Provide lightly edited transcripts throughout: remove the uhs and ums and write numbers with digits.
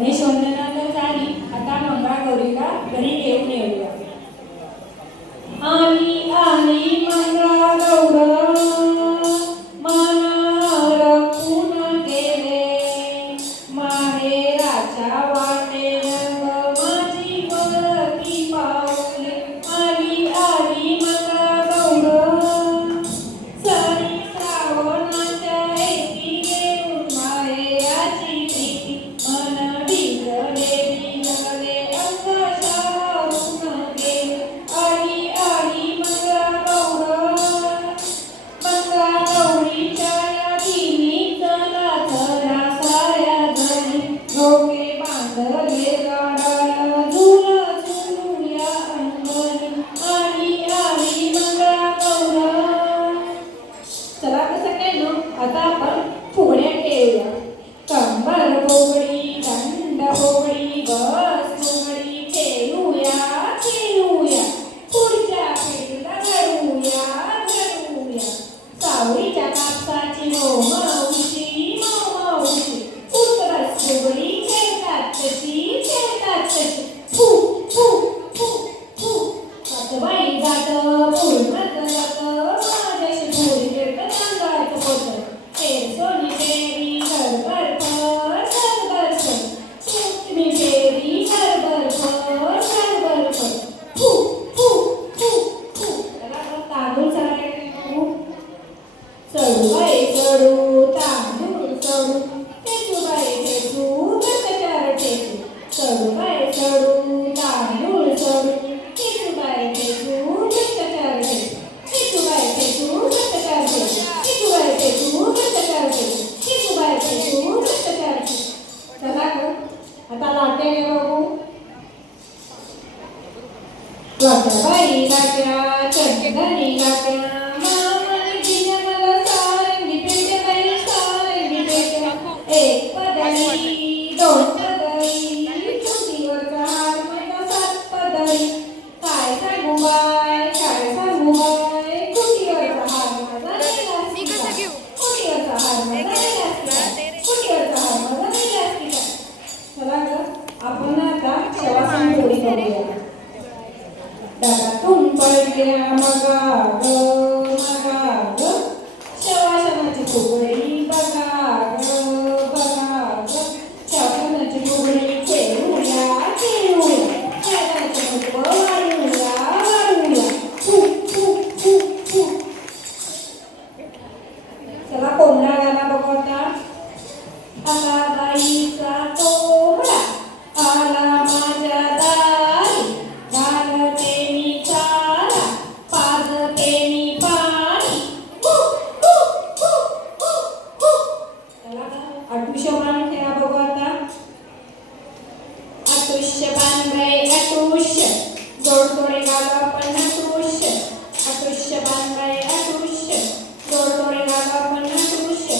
गणेश वंदना तर झाली, आता मंगळागौरीला घरी घेऊन येऊया. आली आली मंगळागौर मनावर पुन गेले, माहेराच्या वाटेनं माझी वरती पावले. आली आली मंगळागौर सरी श्रावणाच्या एकी घेऊन माहेराची प्रीती. मन भिजले भिजले अंग शहारून गेले. आली आली मंगळागौर मंगळागौरीच्या यादीनी चला चला साऱ्या जणी, डोके बांधले गाडाला झुल झुलूया अंगणी. आली आली मंगळागौर. चला कसं काय ना, आता आपण फुगड्या खेळूया. कंबर फुगडी दंड फुगडी बस फुगडी खेळूया खेळूया, पुढच्या पिढीला घडूया घडूया. सावरीच्या कापसाची मौमाऊशी मौमाऊशी, उतरस फुगडी खेळतात तशी. फू फू फू फू सातबाई जात पूर्ण जात, माझ्याशी फुगडी खेळत तांदळाचं पोत. सोनी फेरी घरभर फर घरभर फर, तुम्ही फेरी घरभर फर घरभर फर. फू फू फू फू. त्याला तांदूळ चढायला चढू बाई चढू तांदूळ चढू, ठेचू बाई ठेचू घटचार ठेचू. चढू बाई चढू तांदूळ चढू, ठेचू बाई ठेचू घटचार ठेचू. ठेचू बाई ठेचू घटचार ठेचू, ठेचू बाई ठेचू घटचार ठेचू, ठेचू बाई ठेचू घटचार ठेचू. चला ग आता लाट्याने बघू. लाट्या बाई लाट्या चढणी लाट्या, मामाने दिल्या मला सारंगी पेट्या बाई सारंगी पेट्या. एक पदरी दोन पदरी चुकीवरचा हार माझा सात पदरी. काय सांगू बाय कुटीवरचा हार माझा इलास्टिका, कुटीवरचा हार माझा इलास्टिका, कुटीवरचा हार माझा इलास्टिका. चला ग आपण आता शवासन जोडी करूया. दारातून पडल्या मगाग मगाग, शवासनाची फुगडी बघाग बघाग. शवासनाची फुगडी खेळूया खेळूया, खेळायचं मुठं वाढूया वाढूया. फू फू फू फू. चला कोंबडा गाणं बघू आता. आला बाईचा कोंबडा आला माझ्या दारी, घालते मी चारा पाजते मी पाणी. हू हू हू हू हू. चला अटुष्य म्हणून खेळा बघू आता. अटुष्य बांधय अटुष्य, जोडतोडे घालू आपण अटुष्य. अटुष्य बांधय अटुष्य, जोडतोडे घालू आपण अटुष्य.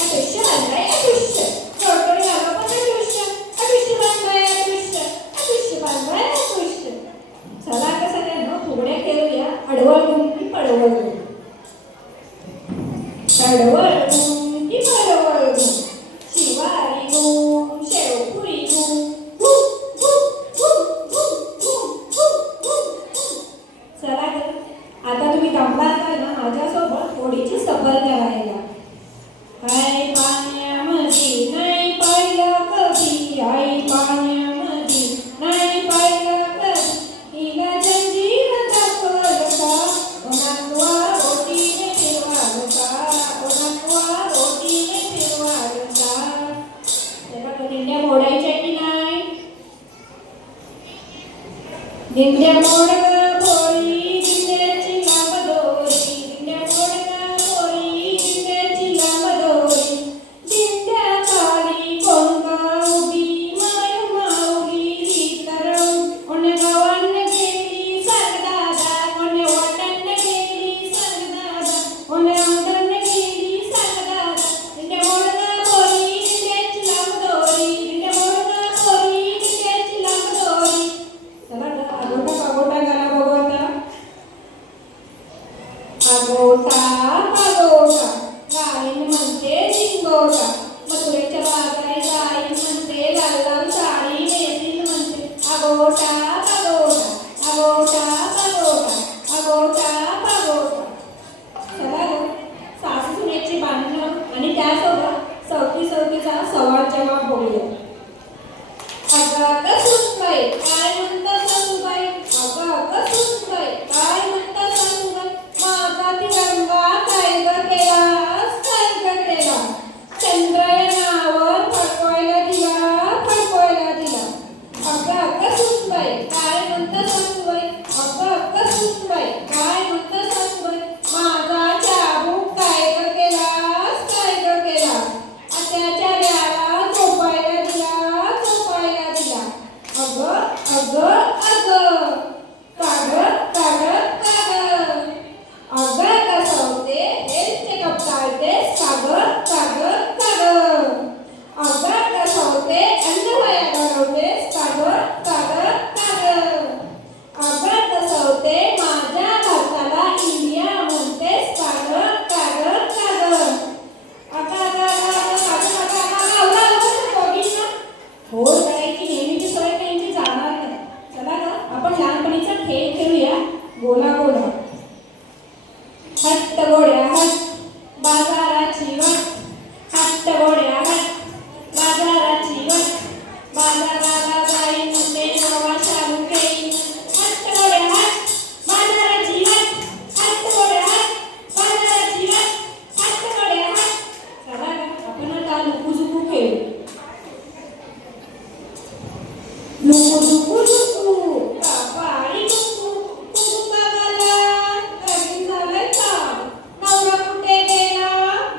अटुष्य बांधय अटुष्य, जोडतोडे घालू आपण अटुष्य. अटुष्य बांधय अटुष्य, अटुष्य बांधय अटुष्य. चला आता सगळ्यांना फुगड्या खेळूया. अडवळ गुंकी पडवळ गुंकी, चढवळ गुंकी पडवळ गुंकी, शिवारी गुं शेवपुरी गुं. हू हू हू हू हू हू हू. चला ग आता तुम्ही दमला असाल ना, माझ्यासोबत थोडीशी सफर करायला. आई पाण्यामध्ये नाही पडलं कधी, आई पाण्यामध्ये नाही पडलं कधी, हिला जंजीर दाखवलं का, उन्हातवा रोटीने फिरवालं का, उन्हातवा रोटीने फिरवालं का. तेव्हा दिंड्या मोडायच्या की नाही. दिंड्या मोडगा भोरी दिंड्याची लांब दोरी, दिंड्या मोडगा भोरी दिंड्याची लांब दोरी. दिंड्या खाली कोणगा उभी माय माऊली तर, कोण्या गावांना गेली सांगदादा, कोण्या वाट्यांना गेली सांगदादा, कोण्या अंगणांना गेली सांगदादा. दिंड्या मोडगा भोरी दिंड्याची लांब दोरी, दिंड्या मोडगा भोरी दिंड्याची लांब दोरी. चला आगोटा पागोटा गाणं बघू आता. आगोटा पागोटा गाईन म्हणते झिंगोटा, मथुरेच्या बाजारी गाईन म्हणते लाल लाल जवाब बघूया. अगं सुनबाई काय म्हणता सासूबाई, अगं सुनबाई काय म्हणता सासूबाई, माझा तिरंगा काय ग केलास, काय ग केला, चंद्रयानावर फडकवायला दिला. अगं सुनबाई काय म्हणता सासूबाई, अगं सुनबाई काय म्हणता सासूबाई, माझा चाबूक काय ग केलास, काय ग केला, आत्याच्या द्याला झोपायला दिला. अगं अगं कसं होते हेल्थ चेकअप चालतेस कागं अगं कसं होते अन्नवया घडवतेस कागं अगं कसं होते माझ्या भारताला इंडिया म्हणतेस कागं हो करायची नेहमीची सवय त्यांची जाणार नाही. चला ग आपण लहानपणीचा खेळ खेळूया. गोला हट्ट गोड्या हट्ट बाजाराची वाट, हट्ट गोड्या हट्ट बाजाराची वाट, बाजाराला जाईन म्हणते नवा शालू घेईन, हट्ट गोड्या हट्ट बाजाराची वाट, हट्ट गोड्या हट्ट बाजाराची वाट, हट्ट गोड्या हट्ट. चला ग आपण आता लुकू खेळू. लुकू कापाळी कुकू कागाला लगीन झालंय का, नवरा कुठे गेला,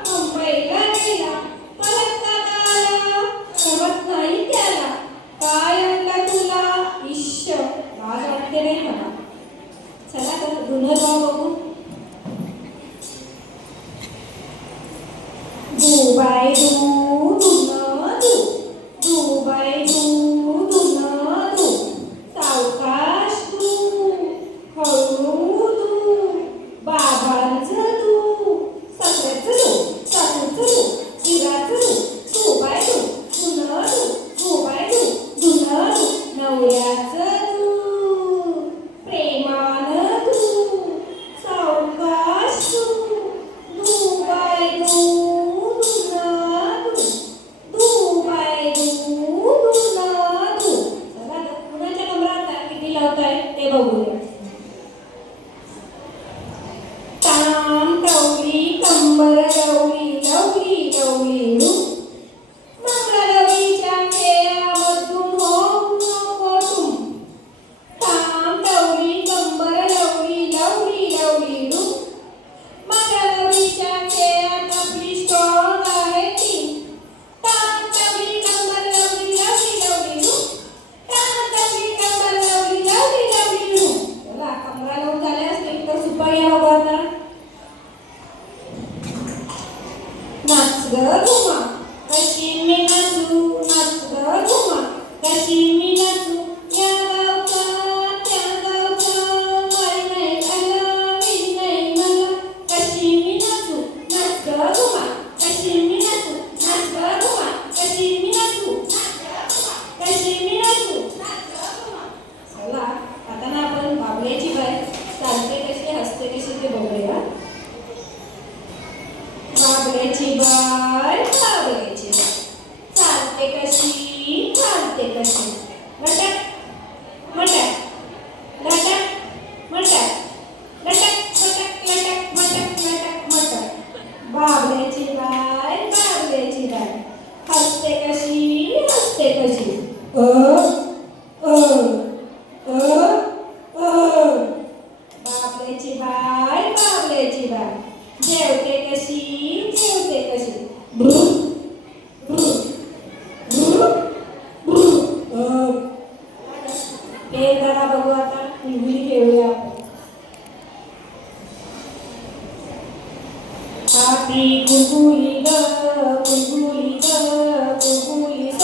मुंबईला गेला, परत कागाला करमत नाही त्याला, काय आणलं तुला, इश्श लाज वाटते नाही मला. चला तर धुणं जाऊ बघू. बाय धू बाय धू सावकाश धू, हळू धू, बाबांचं धू, सासूचं धू, जिराचं धू बाय धू, धू बाय धू, नवऱ्याचं धू, प्रेमानं धू, सावकाश धू बाय धू. ते बघूया. ताम टवली कंबर लवली मंगलवीच्या खेळामधून होऊ नको तू. ताम टवली कंबर लवली मंगलवीच्या खेळात आपली स्ट्रॉंग आहे ती. ताम टवली कंबर लवली कमरा लावून झाले असतील तर सुपारी वगळता. नाच ग घुमा कशी मी नाचू, नाच ग घुमा कशी मी नाचू, या गावचा त्या गावचा माय नाही आला मी नाही मला, कशी मी नाचू, नाच ग घुमा कशी मी नाचू, नाच ग घुमा कशी मी नाचू, कशी मी नाचू. चला आता ना आपण बाबल्याची बाई चालते कशी हसते कशी ते बघूया. बाबल्याची बाई चालते कशी लटक मटक लटक मटक लटक मटक. बाबल्याची बाई हसते कशी बाबल्याची बाई जेवते कशी हे जरा बघू आता निघून खेळूया आपण. हाती कुकुली ग